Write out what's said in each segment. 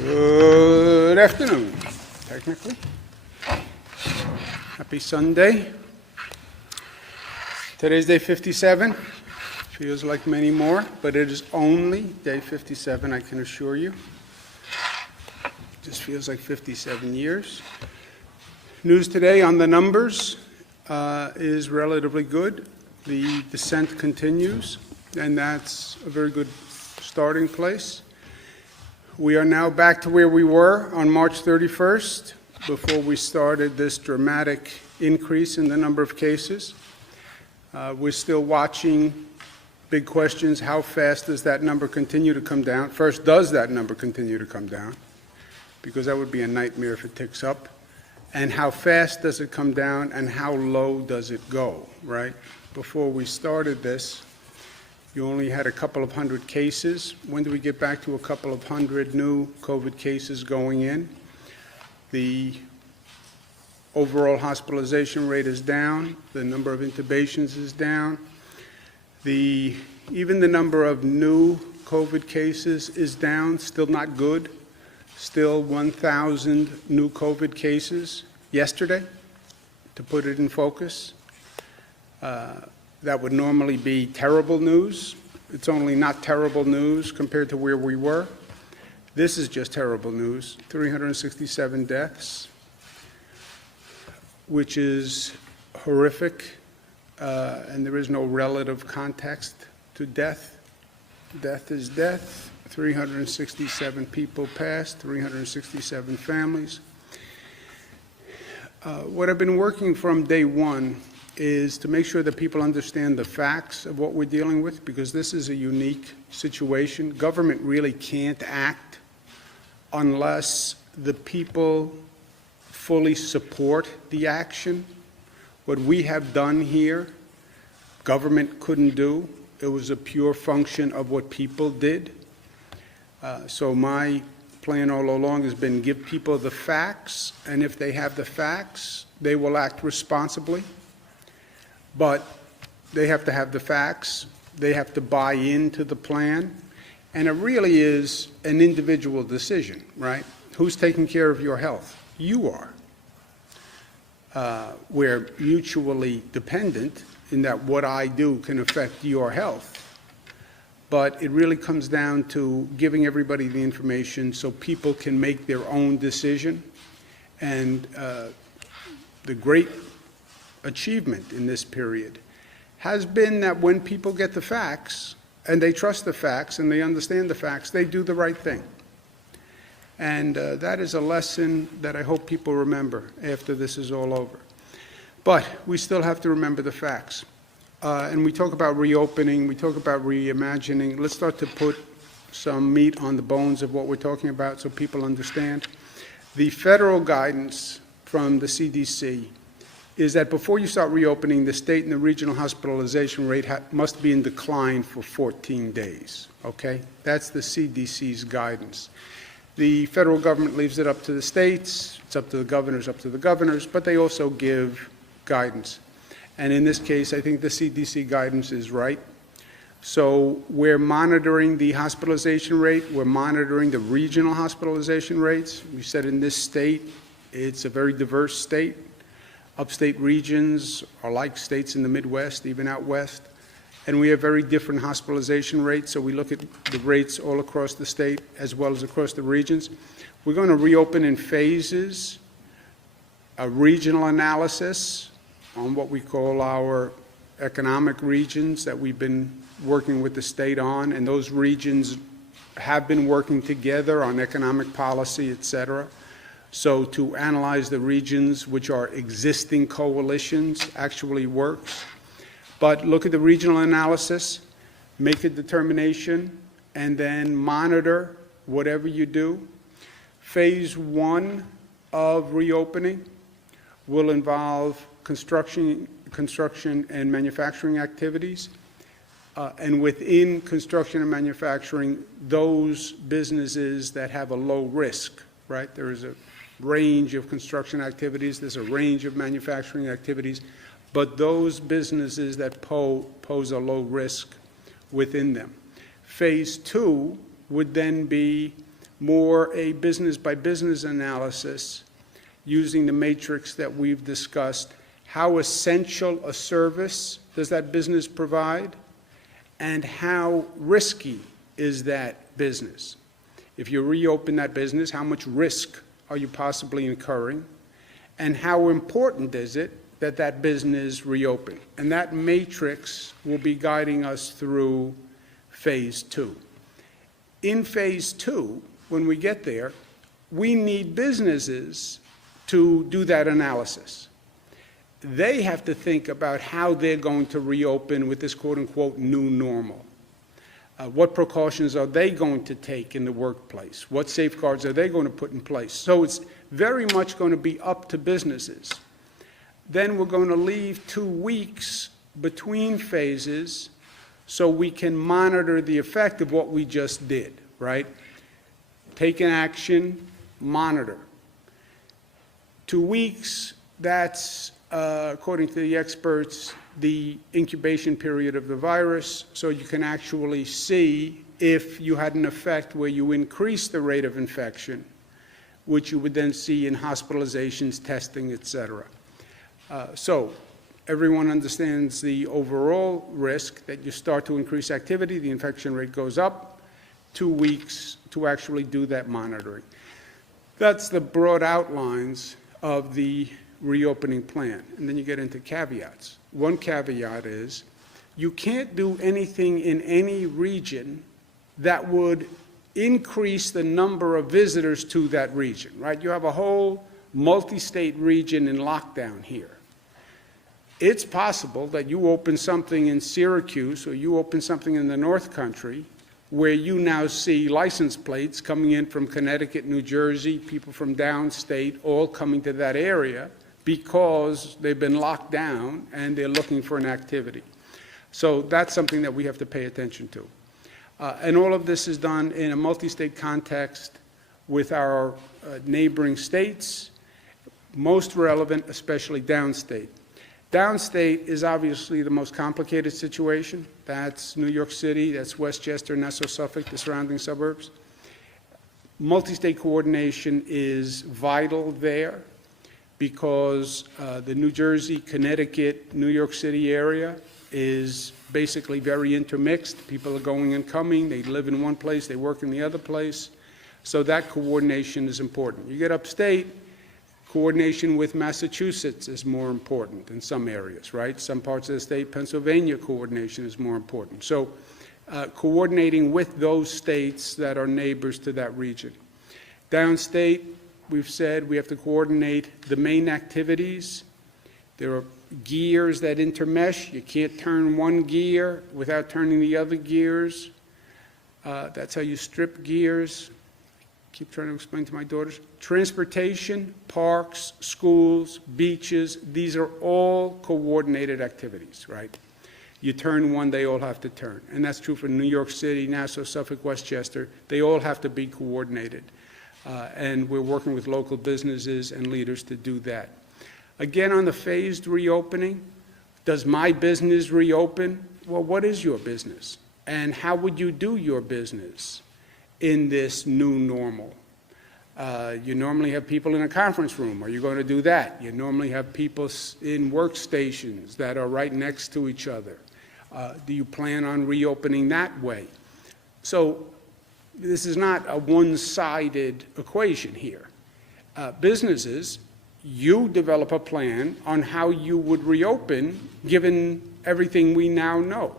Good afternoon, technically. Happy Sunday. Today's day 57. Feels like many more, but it is only day 57, I can assure you. Just feels like 57 years. News today on the numbers is relatively good. The descent continues, and that's a very good starting place. We are now back to where we were on March 31st, before we started this dramatic increase in the number of cases. We're still watching big questions. How fast does that number continue to come down? First, does that number continue to come down? Because that would be a nightmare if it ticks up. And how fast does it come down, and how low does it go, right? Before we started this, you only had a couple of hundred cases. When do we get back to a couple of hundred new COVID cases going in? The overall hospitalization rate is down. The number of intubations is down. Even the number of new COVID cases is down, still not good. Still 1,000 new COVID cases yesterday, to put it in focus. That would normally be terrible news. It's only not terrible news compared to where we were. This is just terrible news. 367 deaths, which is horrific, and there is no relative context to death. Death is death. 367 people passed, 367 families. What I've been working from day one is to make sure that people understand the facts of what we're dealing with, because this is a unique situation. Government really can't act unless the people fully support the action. What we have done here, government couldn't do. It was a pure function of what people did. So my plan all along has been give people the facts, and if they have the facts, they will act responsibly. But they have to have the facts, they have to buy into the plan, and it really is an individual decision, right? Who's taking care of your health? You are. We're mutually dependent in that what I do can affect your health. But it really comes down to giving everybody the information so people can make their own decision. And the great achievement in this period has been that when people get the facts, and they trust the facts, and they understand the facts, they do the right thing. And that is a lesson that I hope people remember after this is all over. But we still have to remember the facts. And we talk about reopening, we talk about reimagining. Let's start to put some meat on the bones of what we're talking about so people understand. The federal guidance from the CDC is that before you start reopening, the state and the regional hospitalization rate must be in decline for 14 days, okay? That's the CDC's guidance. The federal government leaves it up to the states, it's up to the governors, but they also give guidance. And in this case, I think the CDC guidance is right. So we're monitoring the hospitalization rate, we're monitoring the regional hospitalization rates. We said in this state, it's a very diverse state. Upstate regions are like states in the Midwest, even out west. And we have very different hospitalization rates, so we look at the rates all across the state as well as across the regions. We're going to reopen in phases, a regional analysis on what we call our economic regions that we've been working with the state on, and those regions have been working together on economic policy, et cetera. So to analyze the regions which are existing coalitions actually works. But look at the regional analysis, make a determination, and then monitor whatever you do. Phase one of reopening will involve construction and manufacturing activities. And within construction and manufacturing, those businesses that have a low risk, right? There is a range of construction activities, there's a range of manufacturing activities, but those businesses that pose a low risk within them. Phase two would then be more a business-by-business analysis using the matrix that we've discussed. How essential a service does that business provide, and how risky is that business? If you reopen that business, how much risk are you possibly incurring, and how important is it that that business reopen? And that matrix will be guiding us through phase 2. In phase 2, when we get there, we need businesses to do that analysis. They have to think about how they're going to reopen with this quote-unquote new normal. What precautions are they going to take in the workplace? What safeguards are they going to put in place? So it's very much going to be up to businesses. Then we're going to leave 2 weeks between phases so we can monitor the effect of what we just did, right? Take an action, monitor. 2 weeks, that's, according to the experts, the incubation period of the virus, so you can actually see if you had an effect where you increase the rate of infection, which you would then see in hospitalizations, testing, et cetera. So everyone understands the overall risk that you start to increase activity, the infection rate goes up, 2 weeks to actually do that monitoring. That's the broad outlines of the reopening plan. And then you get into caveats. One caveat is you can't do anything in any region that would increase the number of visitors to that region, right? You have a whole multi-state region in lockdown here. It's possible that you open something in Syracuse or you open something in the North Country where you now see license plates coming in from Connecticut, New Jersey, people from downstate, all coming to that area because they've been locked down and they're looking for an activity. So that's something that we have to pay attention to. And all of this is done in a multi-state context with our neighboring states, most relevant, especially downstate. Downstate is obviously the most complicated situation. That's New York City, that's Westchester, Nassau, Suffolk, the surrounding suburbs. Multi-state coordination is vital there because the New Jersey, Connecticut, New York City area is basically very intermixed. People are going and coming. They live in one place, they work in the other place. So that coordination is important. You get upstate, coordination with Massachusetts is more important in some areas, right? Some parts of the state, Pennsylvania coordination is more important. So coordinating with those states that are neighbors to that region. Downstate, we've said we have to coordinate the main activities. There are gears that intermesh. You can't turn one gear without turning the other gears. That's how you strip gears. Keep trying to explain to my daughters. Transportation, parks, schools, beaches, these are all coordinated activities, right? You turn one, they all have to turn. And that's true for New York City, Nassau, Suffolk, Westchester. They all have to be coordinated. And we're working with local businesses and leaders to do that. Again, on the phased reopening, does my business reopen? Well, what is your business? And how would you do your business in this new normal? You normally have people in a conference room. Are you going to do that? You normally have people in workstations that are right next to each other. Do you plan on reopening that way? So this is not a one-sided equation here. Businesses, you develop a plan on how you would reopen given everything we now know.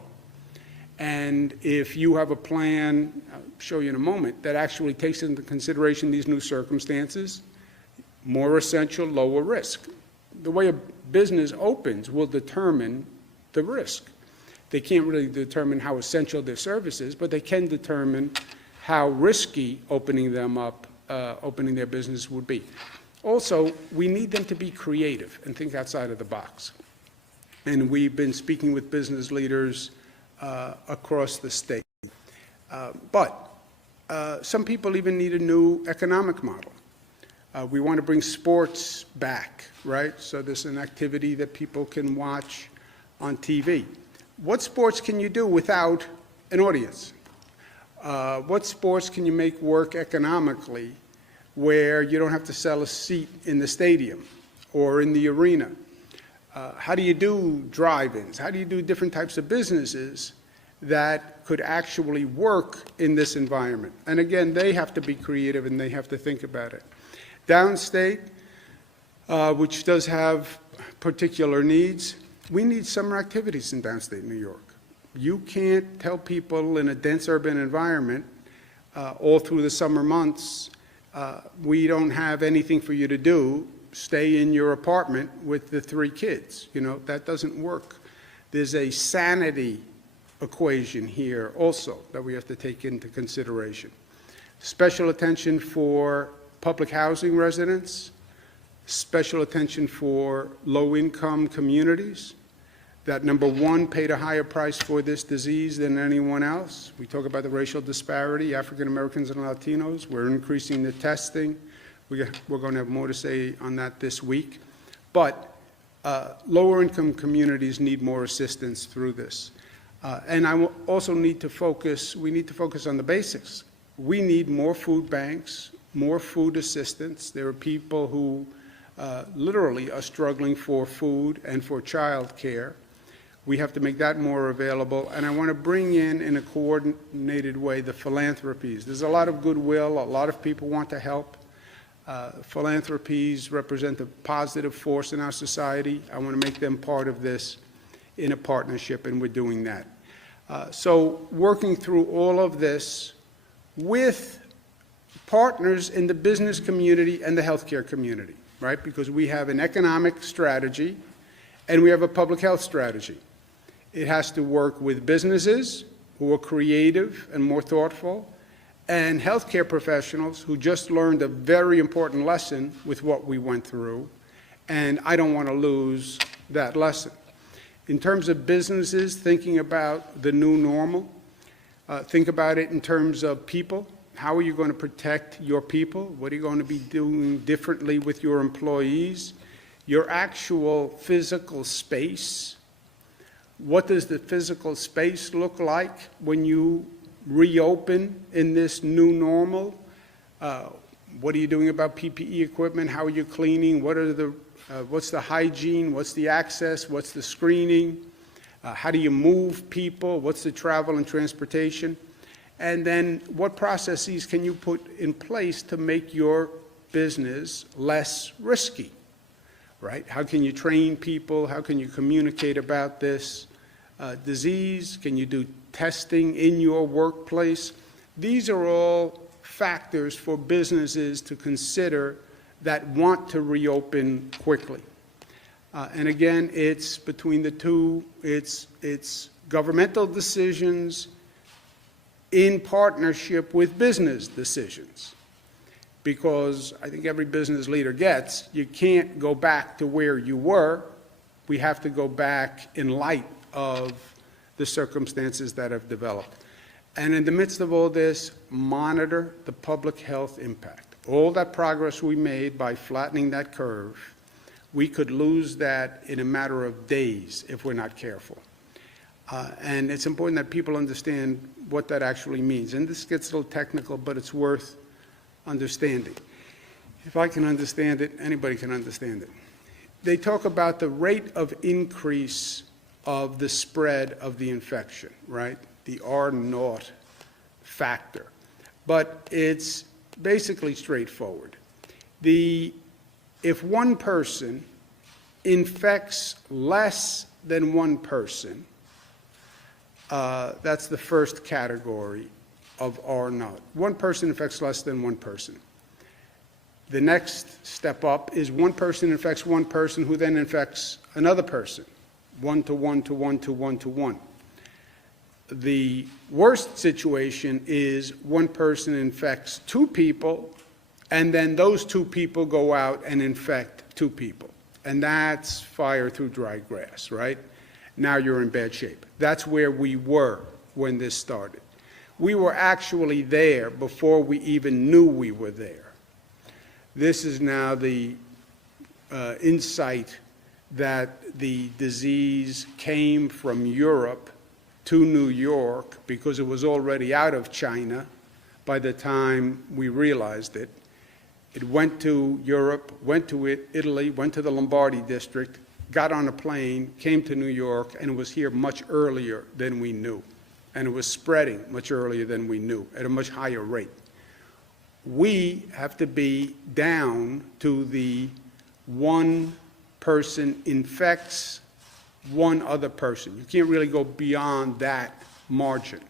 And if you have a plan, I'll show you in a moment, that actually takes into consideration these new circumstances, more essential, lower risk. The way a business opens will determine the risk. They can't really determine how essential their service is, but they can determine how risky opening them up, opening their business would be. Also, we need them to be creative and think outside of the box. And we've been speaking with business leaders across the state. But some people even need a new economic model. We want to bring sports back, right? So there's an activity that people can watch on TV. What sports can you do without an audience? What sports can you make work economically where you don't have to sell a seat in the stadium or in the arena? How do you do drive-ins? How do you do different types of businesses that could actually work in this environment? And again, they have to be creative and they have to think about it. Downstate, which does have particular needs, we need summer activities in downstate New York. You can't tell people in a dense urban environment all through the summer months, we don't have anything for you to do, stay in your apartment with the 3 kids. You know, that doesn't work. There's a sanity equation here also that we have to take into consideration. Special attention for public housing residents, special attention for low-income communities that, number one, paid a higher price for this disease than anyone else. We talk about the racial disparity, African Americans and Latinos. We're increasing the testing. We're going to have more to say on that this week. But lower-income communities need more assistance through this. And I will also need to focus, we need to focus on the basics. We need more food banks, more food assistance. There are people who literally are struggling for food and for child care. We have to make that more available. And I want to bring in a coordinated way, the philanthropies. There's a lot of goodwill. A lot of people want to help. Philanthropies represent a positive force in our society. I want to make them part of this in a partnership, and we're doing that. So working through all of this with partners in the business community and the healthcare community, right? Because we have an economic strategy and we have a public health strategy. It has to work with businesses who are creative and more thoughtful, and healthcare professionals who just learned a very important lesson with what we went through, and I don't want to lose that lesson. In terms of businesses, thinking about the new normal, think about it in terms of people. How are you going to protect your people? What are you going to be doing differently with your employees? Your actual physical space. What does the physical space look like when you reopen in this new normal? What are you doing about PPE equipment? How are you cleaning? What's the hygiene? What's the access? What's the screening? How do you move people? What's the travel and transportation? And then what processes can you put in place to make your business less risky, right? How can you train people? How can you communicate about this disease? Can you do testing in your workplace? These are all factors for businesses to consider that want to reopen quickly. And again, it's between the two, it's governmental decisions in partnership with business decisions. Because I think every business leader gets, you can't go back to where you were. We have to go back in light of the circumstances that have developed. And in the midst of all this, monitor the public health impact. All that progress we made by flattening that curve, we could lose that in a matter of days if we're not careful. And it's important that people understand what that actually means. And this gets a little technical, but it's worth understanding. If I can understand it, anybody can understand it. They talk about the rate of increase of the spread of the infection, right? The R0 factor. But it's basically straightforward. If one person infects less than one person, that's the first category of R0. One person infects less than one person. The next step up is one person infects one person who then infects another person, 1 to 1 to 1 to 1 to 1. The worst situation is one person infects 2 people, and then those 2 people go out and infect 2 people. And that's fire through dry grass, right? Now you're in bad shape. That's where we were when this started. We were actually there before we even knew we were there. This is now the insight that the disease came from Europe to New York because it was already out of China by the time we realized it. It went to Europe, went to Italy, went to the Lombardy district, got on a plane, came to New York, and it was here much earlier than we knew. And it was spreading much earlier than we knew, at a much higher rate. We have to be down to the one person infects one other person. You can't really go beyond that margin.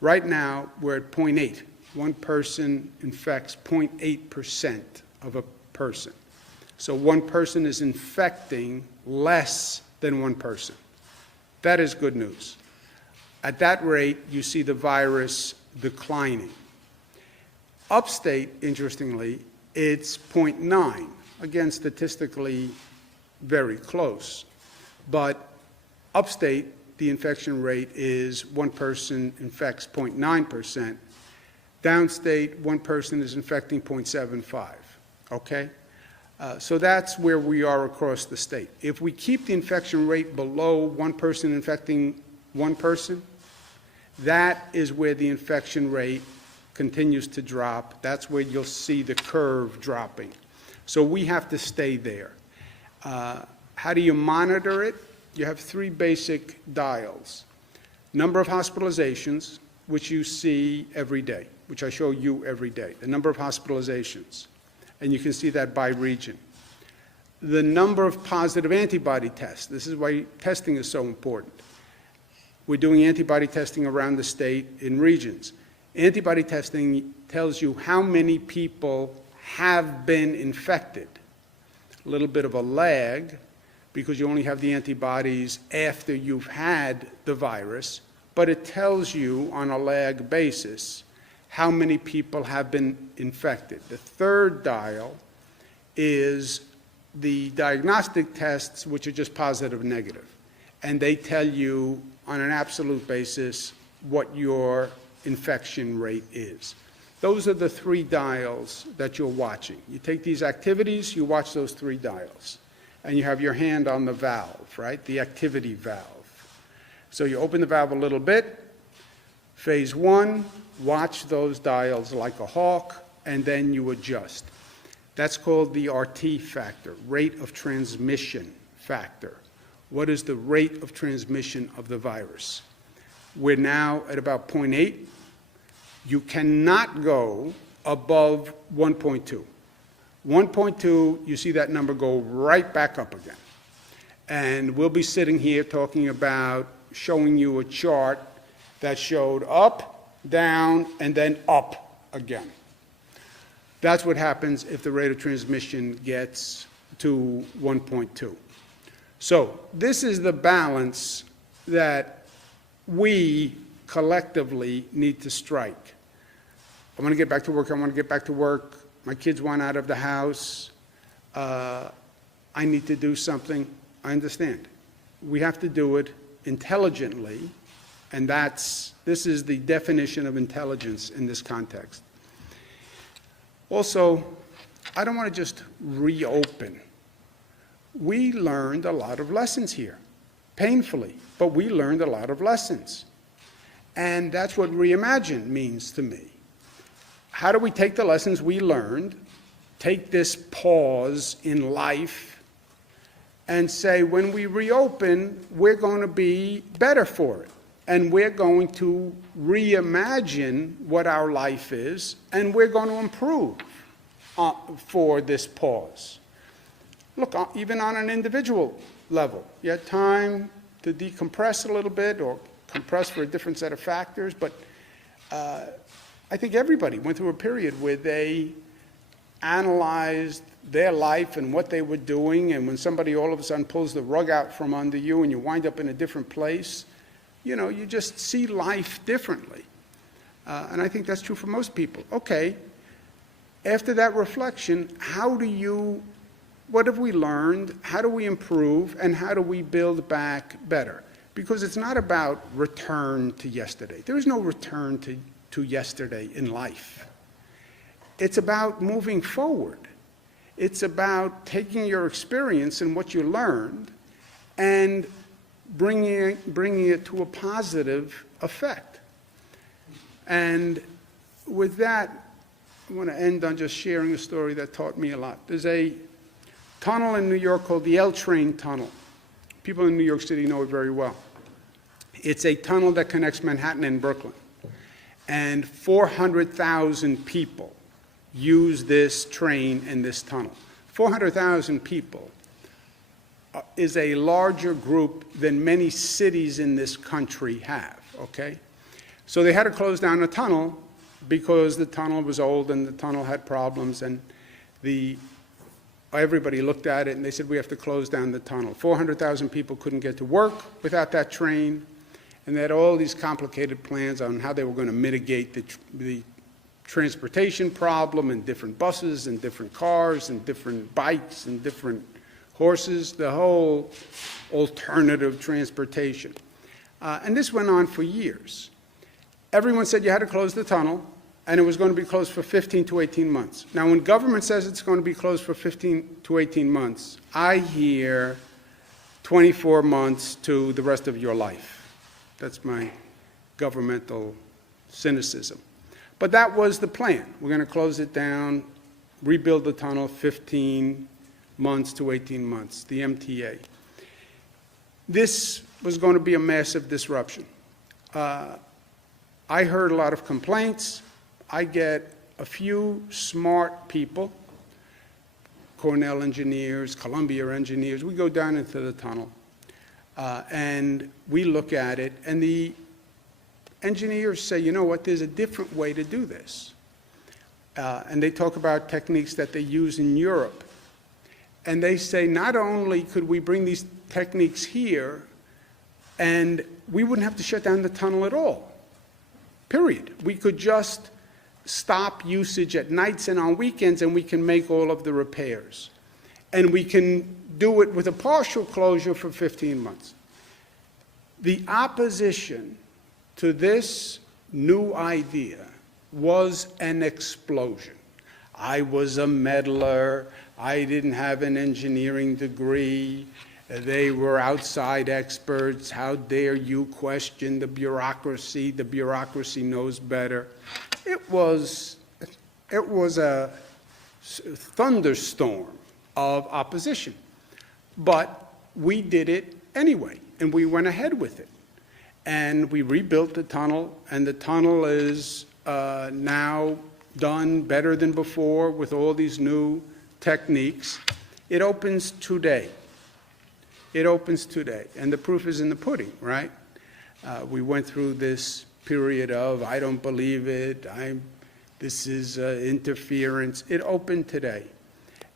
Right now, we're at 0.8. One person infects 0.8% of a person. So one person is infecting less than one person. That is good news. At that rate, you see the virus declining. Upstate, interestingly, it's 0.9. Again, statistically very close. But upstate, the infection rate is one person infects 0.9%. Downstate, one person is infecting 0.75, okay? So that's where we are across the state. If we keep the infection rate below one person infecting one person, that is where the infection rate continues to drop. That's where you'll see the curve dropping. So we have to stay there. How do you monitor it? You have three basic dials. Number of hospitalizations, which you see every day, which I show you every day, the number of hospitalizations. And you can see that by region. The number of positive antibody tests. This is why testing is so important. We're doing antibody testing around the state in regions. Antibody testing tells you how many people have been infected. A little bit of a lag, because you only have the antibodies after you've had the virus, but it tells you on a lag basis how many people have been infected. The third dial is the diagnostic tests, which are just positive and negative. And they tell you on an absolute basis what your infection rate is. Those are the three dials that you're watching. You take these activities, you watch those three dials. And you have your hand on the valve, right? The activity valve. So you open the valve a little bit. Phase one, watch those dials like a hawk, and then you adjust. That's called the RT factor, rate of transmission factor. What is the rate of transmission of the virus? We're now at about 0.8. You cannot go above 1.2. 1.2, you see that number go right back up again. And we'll be sitting here talking about showing you a chart that showed up, down, and then up again. That's what happens if the rate of transmission gets to 1.2. So this is the balance that we collectively need to strike. I want to get back to work. I want to get back to work. My kids want out of the house. I need to do something. I understand. We have to do it intelligently, and this is the definition of intelligence in this context. Also, I don't want to just reopen. We learned a lot of lessons here, painfully, but we learned a lot of lessons. And that's what reimagine means to me. How do we take the lessons we learned, take this pause in life, and say, when we reopen, we're going to be better for it. And we're going to reimagine what our life is, and we're going to improve for this pause. Look, even on an individual level, you had time to decompress a little bit, or compress for a different set of factors, but I think everybody went through a period where they analyzed their life and what they were doing, and when somebody all of a sudden pulls the rug out from under you and you wind up in a different place, you know, you just see life differently. And I think that's true for most people. Okay, after that reflection, what have we learned, how do we improve, and how do we build back better? Because it's not about return to yesterday. There is no return to yesterday in life. It's about moving forward. It's about taking your experience and what you learned and bringing it to a positive effect. And with that, I want to end on just sharing a story that taught me a lot. There's a tunnel in New York called the L Train Tunnel. People in New York City know it very well. It's a tunnel that connects Manhattan and Brooklyn. And 400,000 people use this train and this tunnel. 400,000 people is a larger group than many cities in this country have, okay? So they had to close down the tunnel because the tunnel was old and the tunnel had problems, and everybody looked at it and they said, we have to close down the tunnel. 400,000 people couldn't get to work without that train, and they had all these complicated plans on how they were going to mitigate the transportation problem, and different buses and different cars and different bikes and different horses, the whole alternative transportation. And this went on for years. Everyone said you had to close the tunnel, and it was going to be closed for 15 to 18 months. Now, when government says it's going to be closed for 15 to 18 months, I hear 24 months to the rest of your life. That's my governmental cynicism. But that was the plan. We're going to close it down, rebuild the tunnel 15 months to 18 months, the MTA. This was going to be a massive disruption. I heard a lot of complaints. I get a few smart people, Cornell engineers, Columbia engineers. We go down into the tunnel, and we look at it, and the engineers say, you know what, there's a different way to do this. And they talk about techniques that they use in Europe. And they say, not only could we bring these techniques here, and we wouldn't have to shut down the tunnel at all, period. We could just stop usage at nights and on weekends, and we can make all of the repairs. And we can do it with a partial closure for 15 months. The opposition to this new idea was an explosion. I was a meddler. I didn't have an engineering degree. They were outside experts. How dare you question the bureaucracy? The bureaucracy knows better. It was a thunderstorm of opposition. But we did it anyway, and we went ahead with it. And we rebuilt the tunnel, and the tunnel is now done better than before with all these new techniques. It opens today. It opens today, and the proof is in the pudding, right? We went through this period of, I don't believe it, this is interference. It opened today,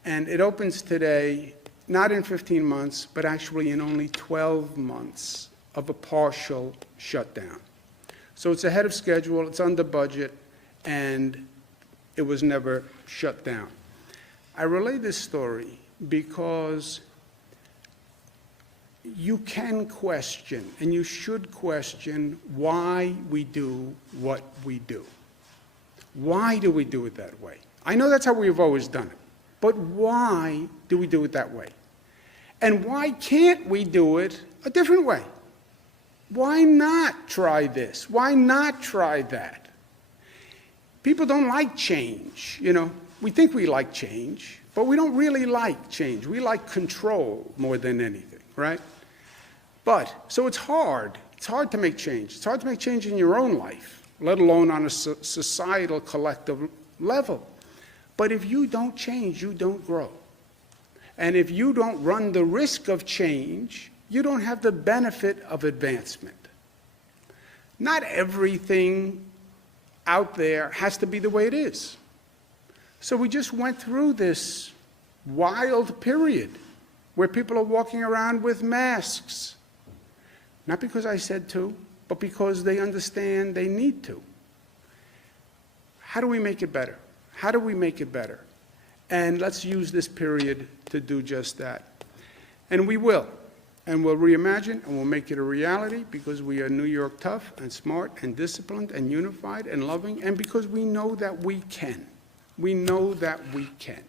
and it opens today not in 15 months, but actually in only 12 months of a partial shutdown. So it's ahead of schedule, it's under budget, and it was never shut down. I relay this story because you can question, and you should question, why we do what we do. Why do we do it that way? I know that's how we've always done it, but why do we do it that way? And why can't we do it a different way? Why not try this? Why not try that? People don't like change, you know. We think we like change, but we don't really like change. We like control more than anything, right? But, so it's hard. It's hard to make change. It's hard to make change in your own life, let alone on a societal, collective level. But if you don't change, you don't grow. And if you don't run the risk of change, you don't have the benefit of advancement. Not everything out there has to be the way it is. So we just went through this wild period where people are walking around with masks. Not because I said to, but because they understand they need to. How do we make it better? How do we make it better? And let's use this period to do just that. And we will. And we'll reimagine and we'll make it a reality because we are New York tough and smart and disciplined and unified and loving, and because we know that we can. We know that we can.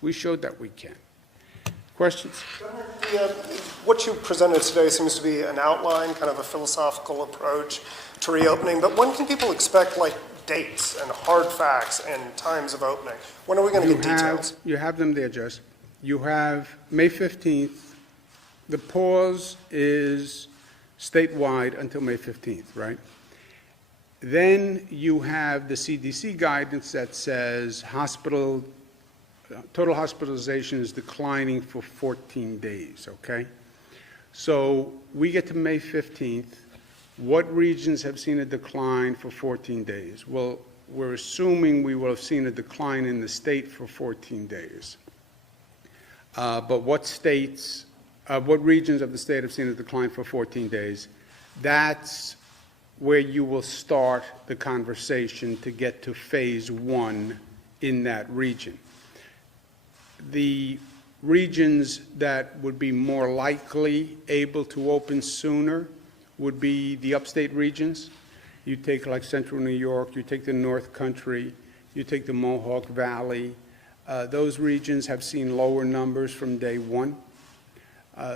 We showed that we can. Questions? What you presented today seems to be an outline, kind of a philosophical approach to reopening, but when can people expect, like, dates and hard facts and times of opening? When are we going to get details? You have them there, Jess. You have May 15th. The pause is statewide until May 15th, right? Then you have the CDC guidance that says total hospitalization is declining for 14 days, okay? So we get to May 15th. What regions have seen a decline for 14 days? Well, we're assuming we will have seen a decline in the state for 14 days. But what regions of the state have seen a decline for 14 days? That's where you will start the conversation to get to phase one in that region. The regions that would be more likely able to open sooner would be the upstate regions. You take like central New York, you take the North Country, you take the Mohawk Valley. Those regions have seen lower numbers from day one.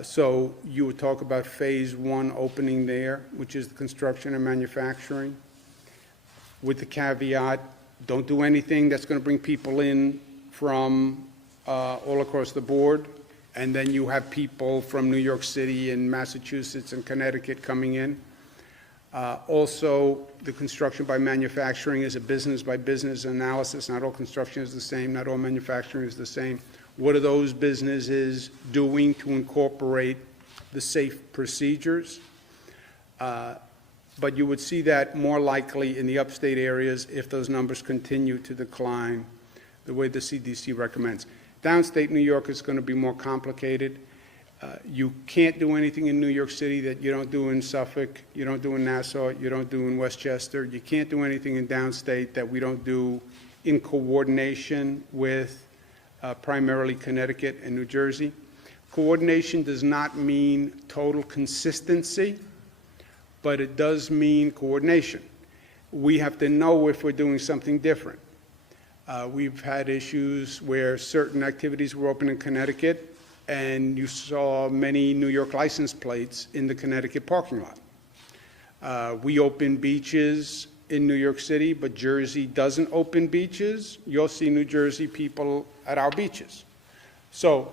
So you would talk about phase one opening there, which is the construction and manufacturing, with the caveat, don't do anything that's going to bring people in from all across the board. And then you have people from New York City and Massachusetts and Connecticut coming in. Also, the construction by manufacturing is a business by business analysis. Not all construction is the same. Not all manufacturing is the same. What are those businesses doing to incorporate the safe procedures? But you would see that more likely in the upstate areas if those numbers continue to decline the way the CDC recommends. Downstate New York is going to be more complicated. You can't do anything in New York City that you don't do in Suffolk, you don't do in Nassau, you don't do in Westchester. You can't do anything in downstate that we don't do in coordination with primarily Connecticut and New Jersey. Coordination does not mean total consistency, but it does mean coordination. We have to know if we're doing something different. We've had issues where certain activities were open in Connecticut and you saw many New York license plates in the Connecticut parking lot. We open beaches in New York City, but Jersey doesn't open beaches. You'll see New Jersey people at our beaches. So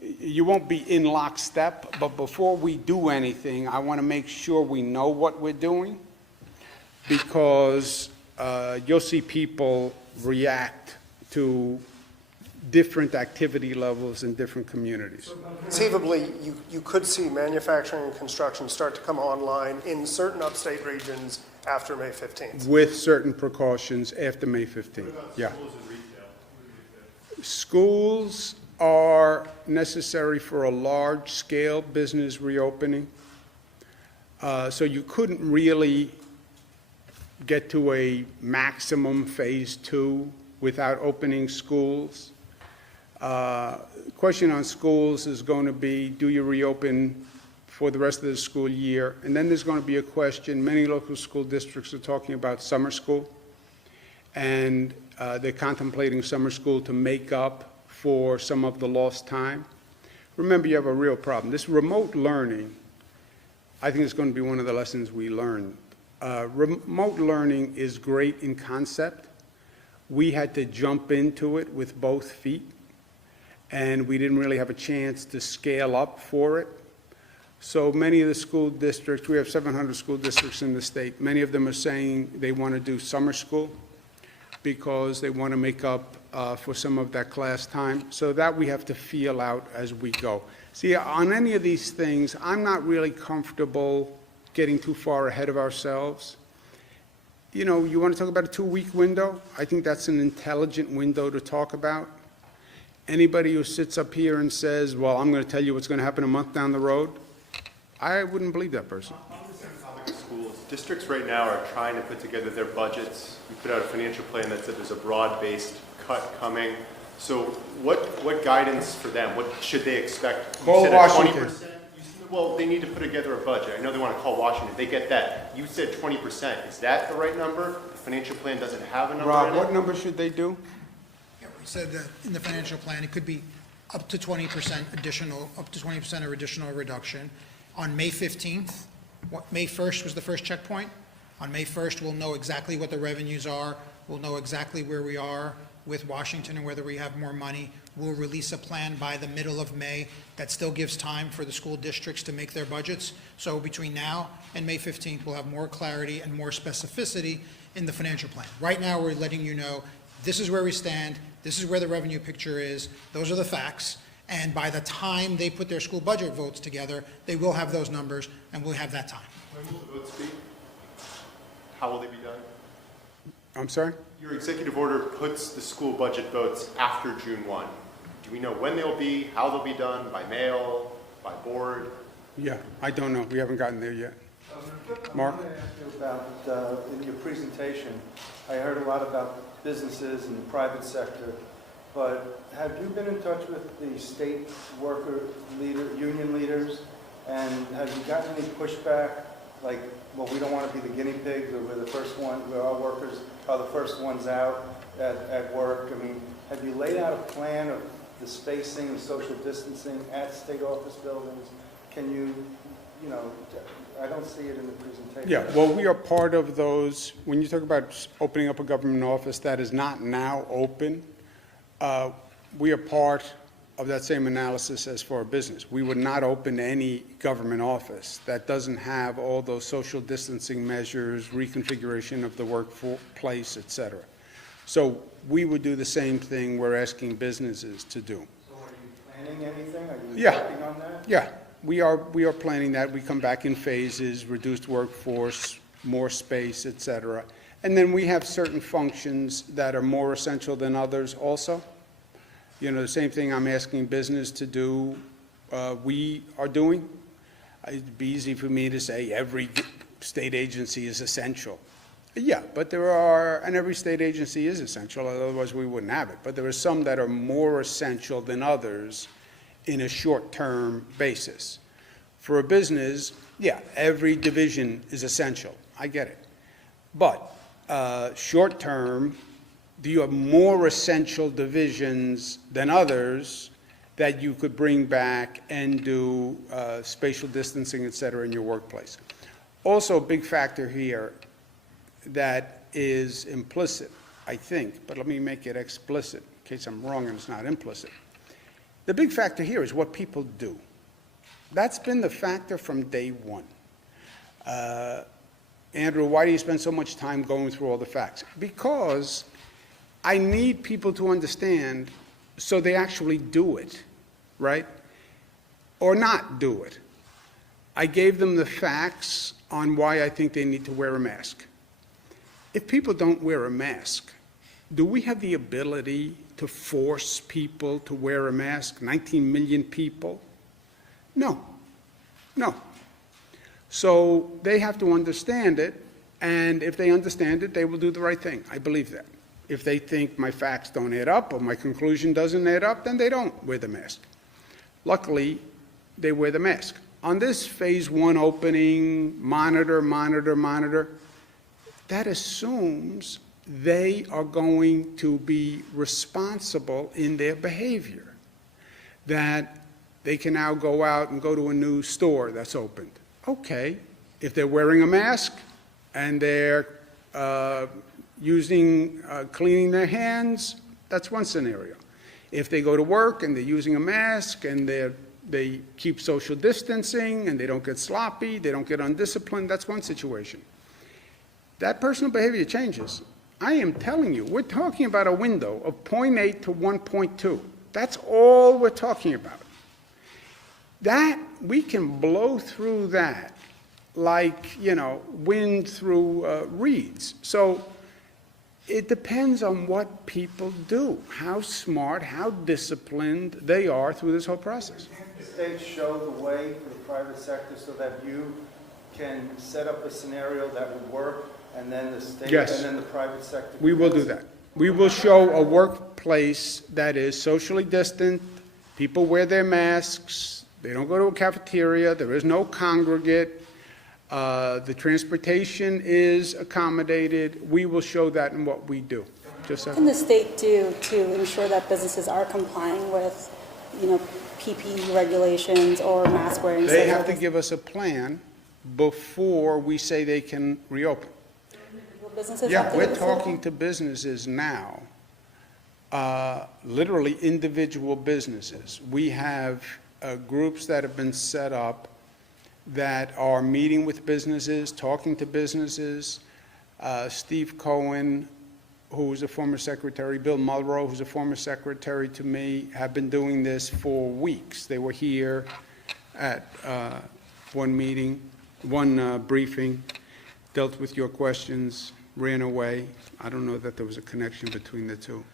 you won't be in lockstep, but before we do anything, I want to make sure we know what we're doing, because you'll see people react to different activity levels in different communities. Conceivably, you could see manufacturing and construction start to come online in certain upstate regions after May 15th. With certain precautions after May 15th. Yeah. Schools and retail? Schools are necessary for a large-scale business reopening. So you couldn't really get to a maximum phase two without opening schools. Question on schools is going to be, do you reopen for the rest of the school year? And then there's going to be a question, many local school districts are talking about summer school, and they're contemplating summer school to make up for some of the lost time. Remember, you have a real problem. This remote learning, I think, is going to be one of the lessons we learned. Remote learning is great in concept. We had to jump into it with both feet, and we didn't really have a chance to scale up for it. So many of the school districts, we have 700 school districts in the state, many of them are saying they want to do summer school because they want to make up for some of that class time. So that we have to feel out as we go. See, on any of these things, I'm not really comfortable getting too far ahead of ourselves. You know, you want to talk about a 2-week window? I think that's an intelligent window to talk about. Anybody who sits up here and says, well, I'm going to tell you what's going to happen a month down the road, I wouldn't believe that person. On the same topic of schools, districts right now are trying to put together their budgets. We put out a financial plan that said there's a broad-based cut coming. So what guidance for them? What should they expect? You Call said Washington. 20%? Well, they need to put together a budget. I know they want to call Washington. They get that. You said 20%. Is that the right number? The financial plan doesn't have a number Rob, in it? what number should they do? Yeah, we said that in the financial plan, it could be up to 20% additional, up to 20% or additional reduction. On May 15th, May 1st was the first checkpoint. On May 1st, we'll know exactly what the revenues are. We'll know exactly where we are with Washington and whether we have more money. We'll release a plan by the middle of May that still gives time for the school districts to make their budgets. So between now and May 15th, we'll have more clarity and more specificity in the financial plan. Right now, we're letting you know, this is where we stand, this is where the revenue picture is, those are the facts, and by the time they put their school budget votes together, they will have those numbers, and we'll have that time. When will the votes be? How will they be done? I'm sorry? Your executive order puts the school budget votes after June 1. Do we know when they'll be, how they'll be done, by mail, by board? Yeah, I don't know. We haven't gotten there yet. Mark? I want to ask you about, in your presentation, I heard a lot about businesses and the private sector, but have you been in touch with the state worker union leaders? And have you gotten any pushback, like, well, we don't want to be the guinea pigs, or we're the first one, where our workers are the first ones out at work? I mean, have you laid out a plan of the spacing and social distancing at state office buildings? Can you, I don't see it in the presentation. Yeah, well, we are part of those, when you talk about opening up a government office that is not now open, we are part of that same analysis as for a business. We would not open any government office that doesn't have all those social distancing measures, reconfiguration of the workplace, et cetera. So we would do the same thing we're asking businesses to do. So are you planning anything? Are you Yeah. working on that? Yeah, we are planning that. We come back in phases, reduced workforce, more space, et cetera. And then we have certain functions that are more essential than others also. The same thing I'm asking business to do, we are doing. It'd be easy for me to say every state agency is essential. Yeah, but and every state agency is essential, otherwise we wouldn't have it. But there are some that are more essential than others in a short-term basis. For a business, yeah, every division is essential. I get it. But short-term, do you have more essential divisions than others that you could bring back and do spatial distancing, et cetera, in your workplace? Also, a big factor here that is implicit, I think, but let me make it explicit in case I'm wrong and it's not implicit. The big factor here is what people do. That's been the factor from day one. Andrew, why do you spend so much time going through all the facts? Because I need people to understand so they actually do it, right? Or not do it. I gave them the facts on why I think they need to wear a mask. If people don't wear a mask, do we have the ability to force people to wear a mask? 19 million people? No. So they have to understand it, and if they understand it, they will do the right thing. I believe that. If they think my facts don't add up or my conclusion doesn't add up, then they don't wear the mask. Luckily, they wear the mask. On this phase 1 opening, monitor, that assumes they are going to be responsible in their behavior, that they can now go out and go to a new store that's opened. Okay, if they're wearing a mask and they're cleaning their hands, that's one scenario. If they go to work and they're using a mask and they keep social distancing and they don't get sloppy, they don't get undisciplined, that's one situation. That personal behavior changes. I am telling you, we're talking about a window of 0.8 to 1.2. That's all we're talking about. That, we can blow through that like, wind through reeds. So it depends on what people do, how smart, how disciplined they are through this whole process. Can't the state show the way for the private sector so that you can set up a scenario that would work, and then the state, Yes. and then the private sector? We will do that. We will show a workplace that is socially distant, people wear their masks, they don't go to a cafeteria, there is no congregate, the transportation is accommodated. We will show that in what we do. What can the state do to ensure that businesses are complying with PPE regulations or mask wearing. They have to give us a plan before we say they can reopen. Businesses have Yeah, to we're give us a- talking to businesses now, literally individual businesses. We have groups that have been set up that are meeting with businesses, talking to businesses. Steve Cohen, who was a former secretary, Bill Mulrow, who's a former secretary to me, have been doing this for weeks. They were here at one meeting, one briefing, dealt with your questions, ran away. I don't know that there was a connection between the two.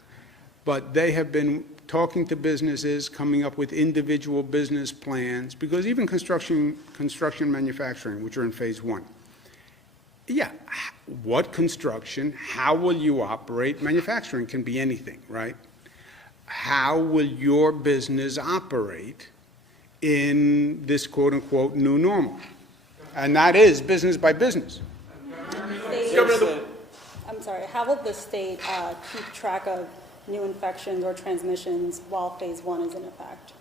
But they have been talking to businesses, coming up with individual business plans, because even construction manufacturing, which are in phase one, yeah, what construction, how will you operate? Manufacturing can be anything, right? How will your business operate in this quote-unquote new normal? And that is business by business. I'm sorry, how will the state keep track of new infections or transmissions while phase one is in effect?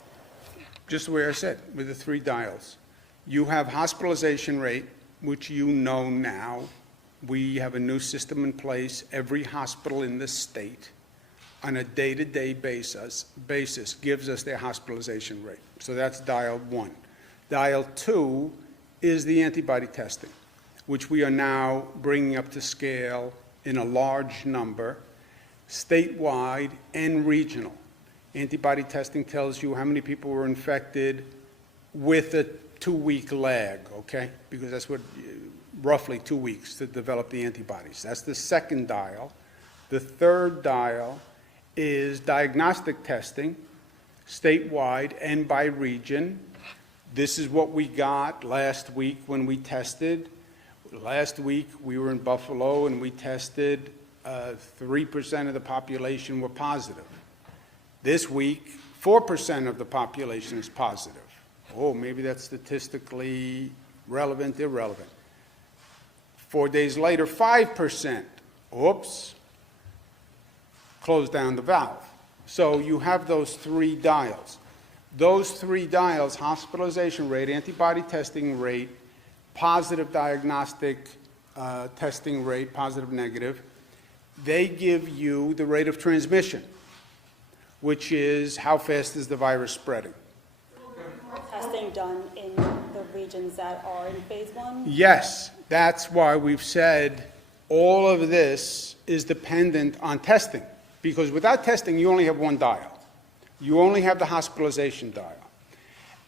Just the way I said, with the 3 dials. You have hospitalization rate, which you know now. We have a new system in place. Every hospital in the state, on a day-to-day basis gives us their hospitalization rate. So that's dial 1. Dial 2 is the antibody testing, which we are now bringing up to scale in a large number, statewide and regional. Antibody testing tells you how many people were infected with a 2-week lag, okay? Because that's what, roughly 2 weeks to develop the antibodies. That's the second dial. The third dial is diagnostic testing, statewide and by region. This is what we got last week when we tested. Last week, we were in Buffalo and we tested 3% of the population were positive. This week, 4% of the population is positive. Oh, maybe that's statistically relevant, irrelevant. 4 days later, 5%. Oops. Close down the valve. So you have those 3 dials. Those 3 dials, hospitalization rate, antibody testing rate, positive diagnostic testing rate, positive, negative, they give you the rate of transmission, which is how fast is the virus spreading. Testing done in the regions that are in phase one? Yes, that's why we've said all of this is dependent on testing, because without testing, you only have 1 dial. You only have the hospitalization dial.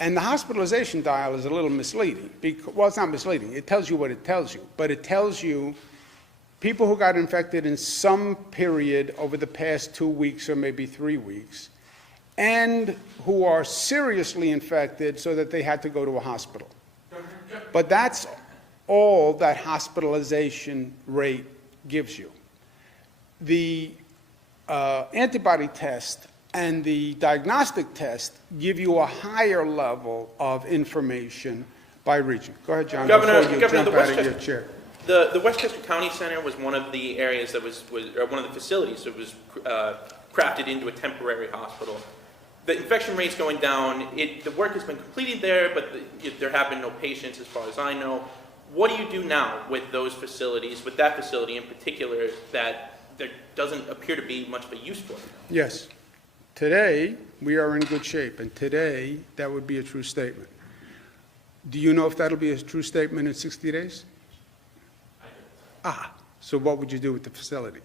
And the hospitalization dial is a little misleading. Well, it's not misleading. It tells you what it tells you. But it tells you people who got infected in some period over the past 2 weeks or maybe 3 weeks, and who are seriously infected so that they had to go to a hospital. But that's all that hospitalization rate gives you. The antibody test and the diagnostic test give you a higher level of information by region. Go ahead, John, Governor, before you Governor, jump the out of your Westchester- chair. The Westchester County Center was one of the areas that was or one of the facilities that was crafted into a temporary hospital. The infection rate's going down. The work has been completed there, but there have been no patients as far as I know. What do you do now with those facilities, with that facility in particular, that there doesn't appear to be much of a use for? Yes. Today, we are in good shape, and today, that would be a true statement. Do you know if that'll be a true statement in 60 days? Ah, so what would you do with the facility?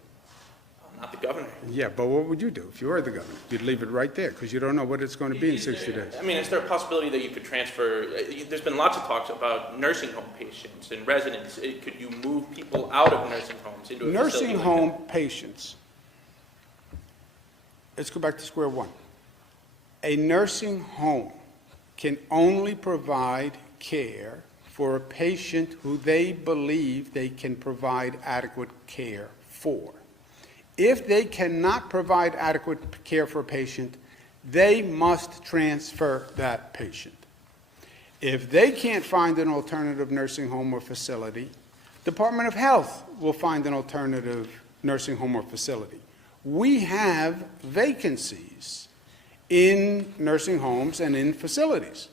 I'm not the governor. Yeah, but what would you do if you were the governor? You'd leave it right there, because you don't know what it's going to be in 60 days. I mean, is there a possibility that you could transfer? There's been lots of talks about nursing home patients and residents. Could you move people out of nursing homes into a facility Nursing like home that? patients, let's go back to square one. A nursing home can only provide care for a patient who they believe they can provide adequate care for. If they cannot provide adequate care for a patient, they must transfer that patient. If they can't find an alternative nursing home or facility, Department of Health will find an alternative nursing home or facility. We have vacancies in nursing homes and in facilities.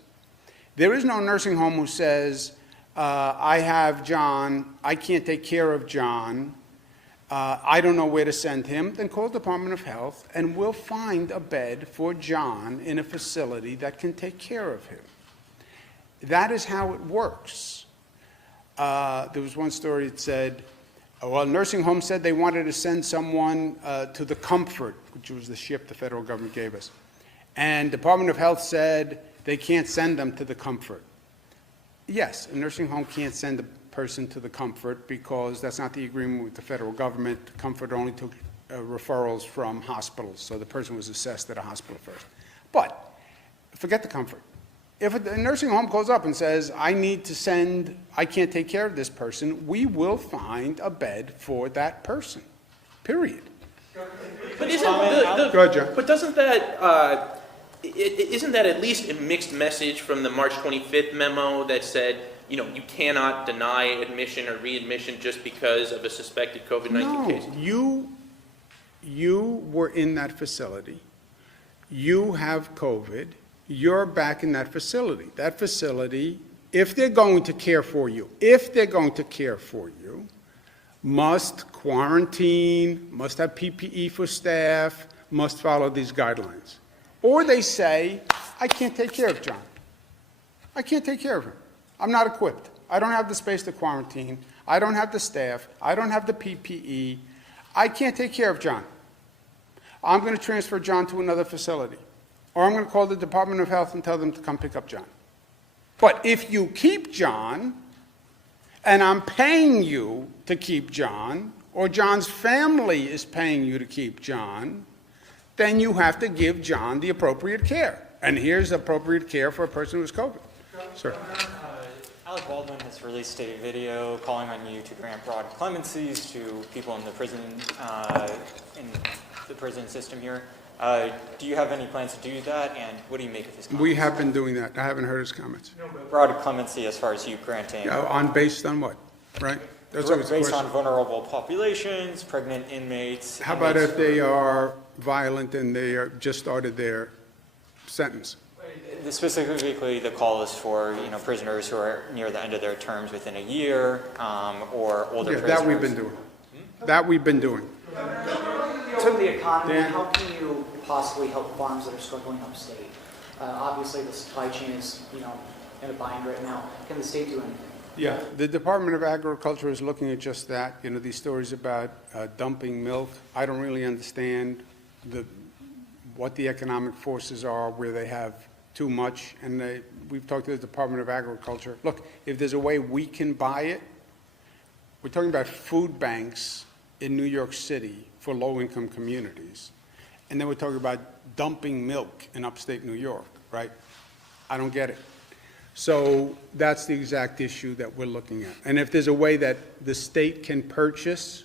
There is no nursing home who says, I have John, I can't take care of John, I don't know where to send him, then call Department of Health and we'll find a bed for John in a facility that can take care of him. That is how it works. There was one story that said, well, nursing home said they wanted to send someone to the Comfort, which was the ship the federal government gave us. And Department of Health said they can't send them to the Comfort. Yes, a nursing home can't send a person to the Comfort because that's not the agreement with the federal government. Comfort only took referrals from hospitals, so the person was assessed at a hospital first. But forget the Comfort. If a nursing home calls up and says, I can't take care of this person, we will find a bed for that person, period. But isn't Go ahead, John. but doesn't that, isn't that at least a mixed message from the March 25th memo that said, you know, you cannot deny admission or readmission just because of a suspected COVID-19 case? No, you were in that facility, you have COVID, you're back in that facility. That facility, if they're going to care for you, must quarantine, must have PPE for staff, must follow these guidelines. Or they say, I can't take care of John. I can't take care of him. I'm not equipped. I don't have the space to quarantine. I don't have the staff. I don't have the PPE. I can't take care of John. I'm going to transfer John to another facility. Or I'm going to call the Department of Health and tell them to come pick up John. But if you keep John, and I'm paying you to keep John, or John's family is paying you to keep John, then you have to give John the appropriate care. And here's appropriate care for a person who's COVID. Sir. Alec Baldwin has released a video calling on you to grant broad clemencies to people in the prison system here. Do you have any plans to do that, and what do you make of his comments? We have been doing that. I haven't heard his comments. Broad clemency as far as you granting. Based on what, right? That's always the Based on question. vulnerable populations, pregnant inmates. How about if they are violent and they just started their sentence? Specifically, the call is for, you know, prisoners who are near the end of their terms within a year, or older Yeah, prisoners. that we've been doing. That we've been doing. To the economy, Dan? how can you possibly help farms that are struggling upstate? Obviously, the supply chain is, you know, in a bind right now. Can the state do anything? Yeah, the Department of Agriculture is looking at just that. You know, these stories about dumping milk. I don't really understand what the economic forces are where they have too much. And we've talked to the Department of Agriculture. Look, if there's a way we can buy it, we're talking about food banks in New York City for low-income communities. And then we're talking about dumping milk in upstate New York, right? I don't get it. So that's the exact issue that we're looking at. And if there's a way that the state can purchase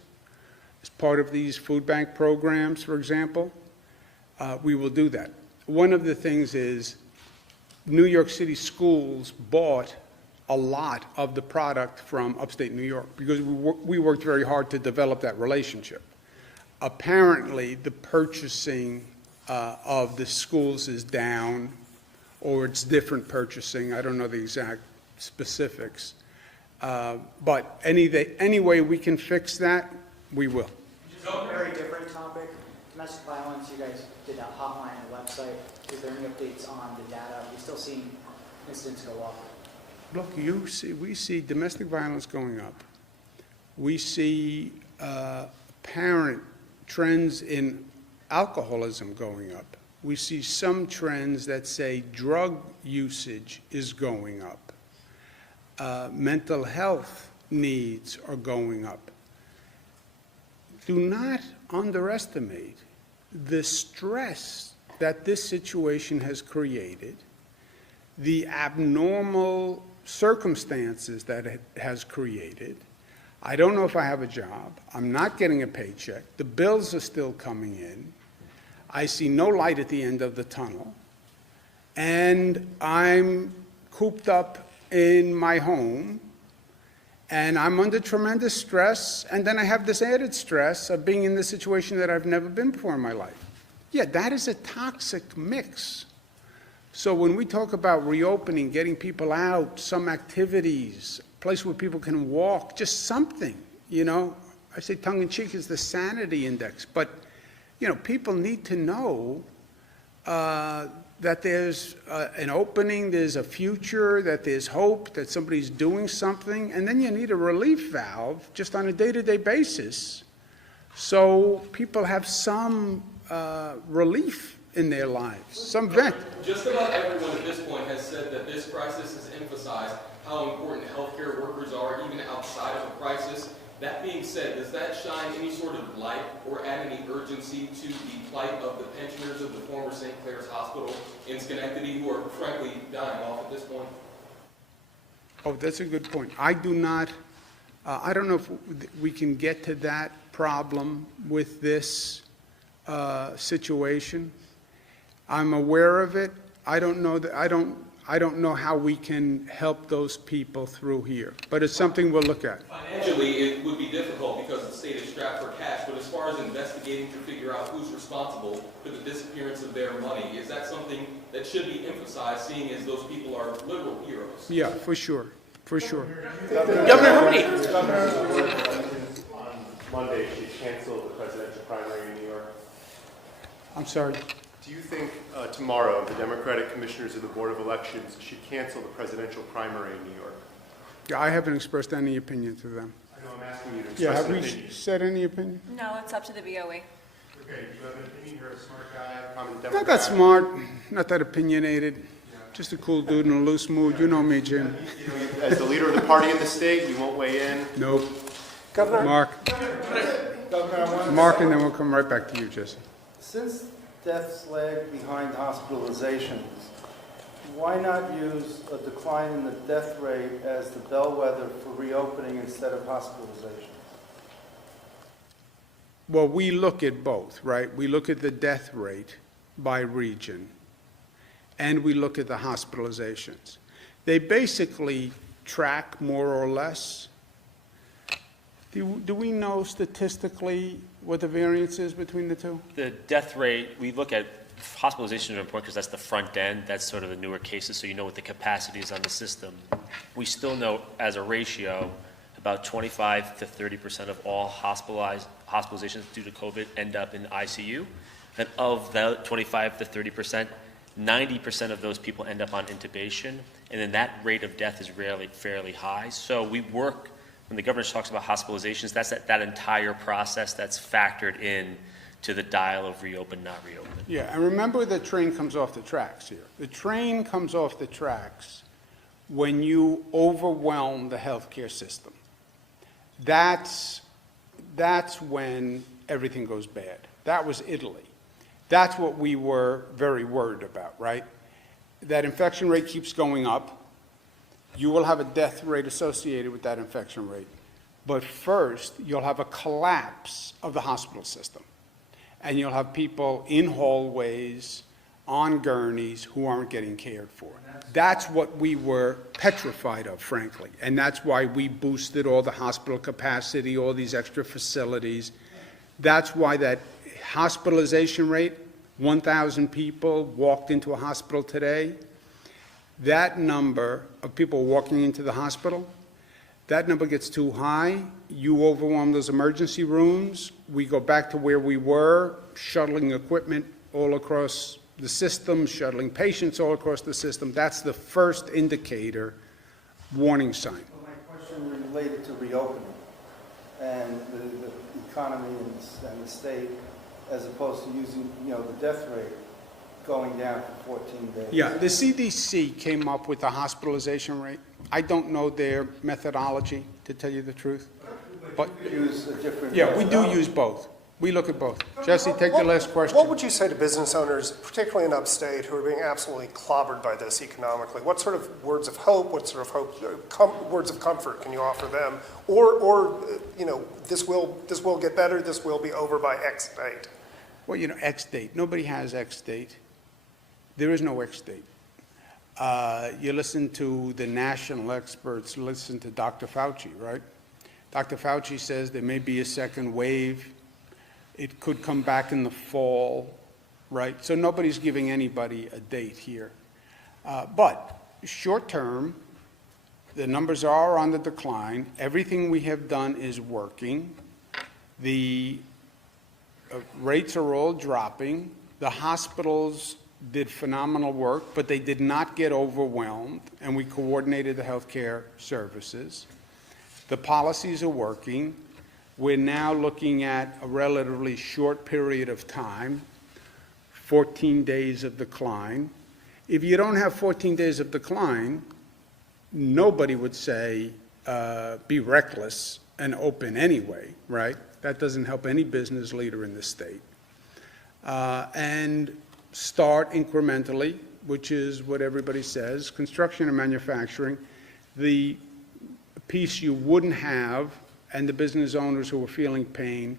as part of these food bank programs, for example, we will do that. One of the things is New York City schools bought a lot of the product from upstate New York because we worked very hard to develop that relationship. Apparently, the purchasing of the schools is down, or it's different purchasing. I don't know the exact specifics. But any way we can fix that, we will. Just a very different topic. Domestic violence, you guys did a hotline on the website. Is there any updates on the data? Are we still seeing incidents go up? Look, we see domestic violence going up. We see apparent trends in alcoholism going up. We see some trends that say drug usage is going up. Mental health needs are going up. Do not underestimate the stress that this situation has created, the abnormal circumstances that it has created. I don't know if I have a job. I'm not getting a paycheck. The bills are still coming in. I see no light at the end of the tunnel. And I'm cooped up in my home, and I'm under tremendous stress, and then I have this added stress of being in this situation that I've never been before in my life. Yeah, that is a toxic mix. So when we talk about reopening, getting people out, some activities, a place where people can walk, just something, you know, I say tongue-in-cheek is the sanity index, but, you know, people need to know that there's an opening, there's a future, that there's hope, that somebody's doing something, and then you need a relief valve just on a day-to-day basis so people have some relief in their lives, some vent. Just about everyone at this point has said that this crisis has emphasized how important healthcare workers are even outside of a crisis. That being said, does that shine any sort of light or add any urgency to the plight of the pensioners of the former St. Clair's Hospital in Schenectady who are frankly dying off at this point? Oh, that's a good point. I do not, I don't know if we can get to that problem with this situation. I'm aware of it. I don't know that, I don't know how we can help those people through here, but it's something we'll look at. Financially, it would be difficult because the state is strapped for cash, but as far as investigating to figure out who's responsible for the disappearance of their money, is that something that should be emphasized, seeing as those people are literal heroes? Yeah, for sure, for sure. Governor, how many? On Monday, she canceled the presidential primary in New York. I'm sorry. Do you think tomorrow the Democratic commissioners of the Board of Elections should cancel the presidential primary in New York? Yeah, I haven't expressed any opinion to them. I know I'm asking you to Yeah, express have an we opinion. said any opinion? No, it's up to the BOE. Okay, do you have an opinion? You're a smart guy, common Not Democrat. that smart, not that opinionated, just a cool dude in a loose mood. You know me, Jim. As the leader of the party in the state, you won't weigh in. Nope. Governor, Mark, Governor, I wanted to Mark, and then we'll come right back to you, Jesse. Since deaths lag behind hospitalizations, why not use a decline in the death rate as the bellwether for reopening instead of hospitalization? Well, we look at both, right? We look at the death rate by region, and we look at the hospitalizations. They basically track more or less. Do we know statistically what the variance is between the two? The death rate, we look at hospitalizations are important because that's the front end, that's sort of the newer cases, so you know what the capacity is on the system. We still know as a ratio, about 25 to 30% of all hospitalizations due to COVID end up in ICU. And of that 25 to 30%, 90% of those people end up on intubation, and then that rate of death is fairly high. So we work, when the governor talks about hospitalizations, that's that entire process that's factored in to the dial of reopen, not reopen. Yeah, and remember the train comes off the tracks here. The train comes off the tracks when you overwhelm the healthcare system. That's when everything goes bad. That was Italy. That's what we were very worried about, right? That infection rate keeps going up. You will have a death rate associated with that infection rate. But first, you'll have a collapse of the hospital system. And you'll have people in hallways, on gurneys, who aren't getting cared for. That's what we were petrified of, frankly. And that's why we boosted all the hospital capacity, all these extra facilities. That's why that hospitalization rate, 1,000 people walked into a hospital today, that number of people walking into the hospital, that number gets too high, you overwhelm those emergency rooms, we go back to where we were, shuttling equipment all across the system, shuttling patients all across the system. That's the first indicator, warning sign. Well, my question related to reopening and the economy and the state, as opposed to using, the death rate going down for 14 days. Yeah, the CDC came up with the hospitalization rate. I don't know their methodology, to tell you the truth. But, Use a different. yeah, we do use both. We look at both. Jesse, take the last question. what would you say to business owners, particularly in upstate, who are being absolutely clobbered by this economically? What sort of words of hope, what sort of words of comfort can you offer them? Or this will get better, this will be over by X date? Well, X date. Nobody has X date. There is no X date. You listen to the national experts, listen to Dr. Fauci, right? Dr. Fauci says there may be a second wave. It could come back in the fall. right? So nobody's giving anybody a date here. But short term, the numbers are on the decline. Everything we have done is working. The rates are all dropping. The hospitals did phenomenal work, but they did not get overwhelmed, and we coordinated the healthcare services. The policies are working. We're now looking at a relatively short period of time, 14 days of decline. If you don't have 14 days of decline, nobody would say, be reckless and open anyway, right? That doesn't help any business leader in the state. And start incrementally, which is what everybody says. Construction and manufacturing, the piece you wouldn't have, and the business owners who are feeling pain,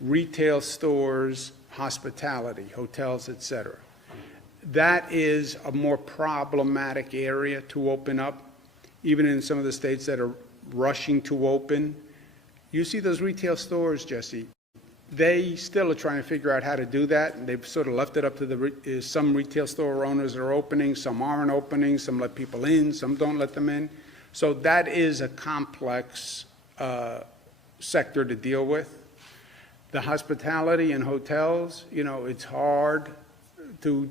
retail stores, hospitality, hotels, et cetera. That is a more problematic area to open up, even in some of the states that are rushing to open. You see those retail stores, Jesse, they still are trying to figure out how to do that, and they've sort of left it up to some retail store owners are opening, some aren't opening, some let people in, some don't let them in. So that is a complex sector to deal with. The hospitality and hotels, you know, it's hard to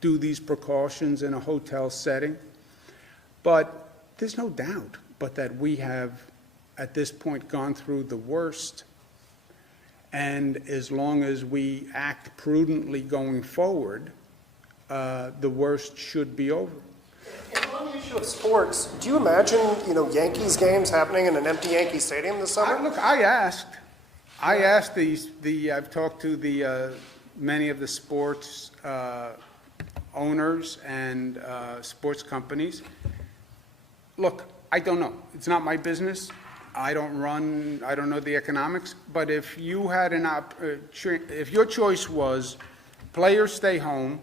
do these precautions in a hotel setting. But there's no doubt but that we have, at this point, gone through the worst. And as long as we act prudently going forward, the worst should be over. And on the issue of sports, do you imagine, Yankees games happening in an empty Yankee Stadium this summer? I asked I've talked to many of the sports owners and sports companies. Look, I don't know. It's not my business. I don't know the economics, but if you had if your choice was players stay home,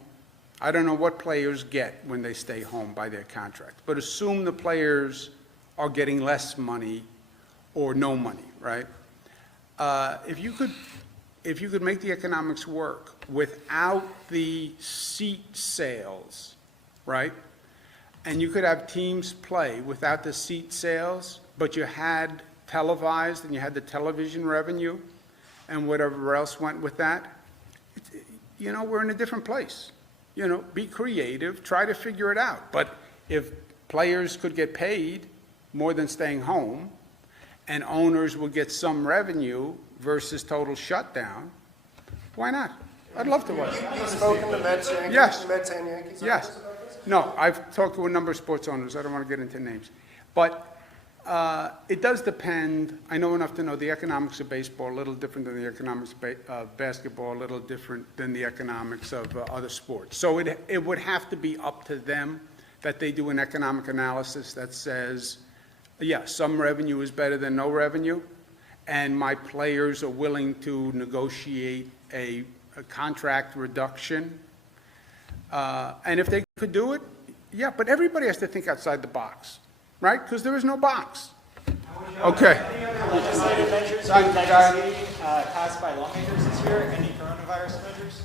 I don't know what players get when they stay home by their contract, but assume the players are getting less money or no money, right? If you could make the economics work without the seat sales, right? And you could have teams play without the seat sales, but you had televised and you had the television revenue and whatever else went with that, we're in a different place. Be creative, try to figure it out. But if players could get paid more than staying home and owners would get some revenue versus total shutdown, why not? I'd love to watch it. Have you spoken to Mets, Yankees, Yes. Mets and Yankees? Yes. about this? No, I've talked to a number of sports owners. I don't want to get into names. But it does depend. I know enough to know the economics of baseball, a little different than the economics of basketball, a little different than the economics of other sports. So it would have to be up to them that they do an economic analysis that says, yeah, some revenue is better than no revenue, and my players are willing to negotiate a contract reduction. And if they could do it, yeah, but everybody has to think outside the box, right? Because there is no box. Okay. Any other legislative measures you would like to see passed by lawmakers this year? Any coronavirus measures?